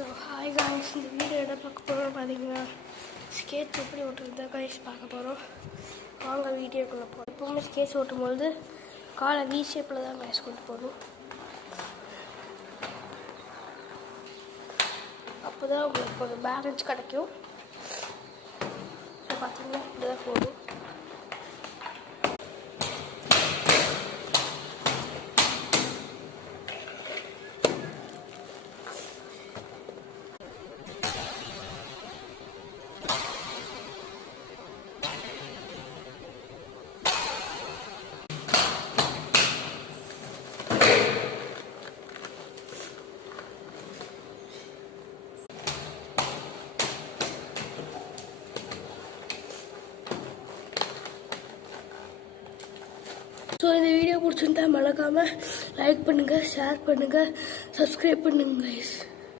So hi guys, இந்த video என்ன பார்க்க போகிறோம்னு பார்த்தீங்கன்னா ஸ்கேட்ஸ் எப்படி ஓட்டுறது காய்ஸ் பார்க்க போகிறோம். வாங்க வீடியோக்குள்ளே போகிறோம். எப்போவுமே ஸ்கேட்ஸ் ஓட்டும்போது காலை வி ஷேப்பில் தான் காய்ஸ் கொண்டு போகணும். அப்போ தான் உங்களுக்கு கொஞ்சம் பேலன்ஸ் கிடைக்கும். ஸோ பார்த்தீங்கன்னா இப்படி தான் போகணும். ஸோ இந்த வீடியோ பிடிச்சிருந்தா மறக்காமல் லைக் பண்ணுங்கள், ஷேர் பண்ணுங்கள், சப்ஸ்கிரைப் பண்ணுங்கள் கைஸ்.